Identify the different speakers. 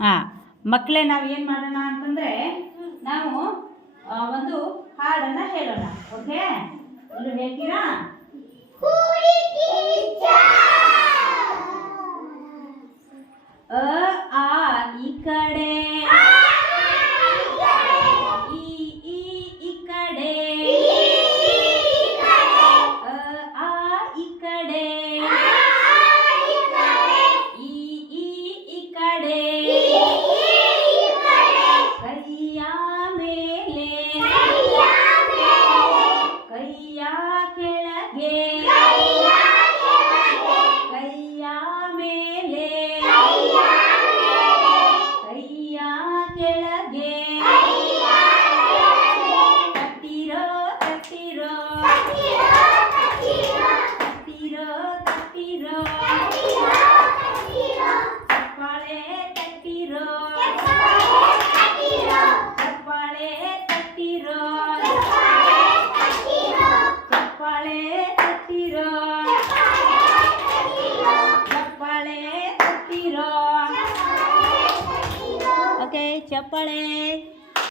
Speaker 1: ಹಾಂ ಮಕ್ಕಳೇ ನಾವು ಏನು ಮಾಡೋಣ ಅಂತಂದರೆ ನಾವು ಒಂದು ಹಾಡನ್ನು ಹೇಳೋಣ ಓಕೆ ಎಲ್ಲರೂ ಹೇಳ್ತೀರಾ? ಅ, ಆ, ಈ ಕಡೆ ಕೆಳಗೆ ತಟ್ಟಿರೋ ಓಕೆ ಚಪ್ಪಾಳೆ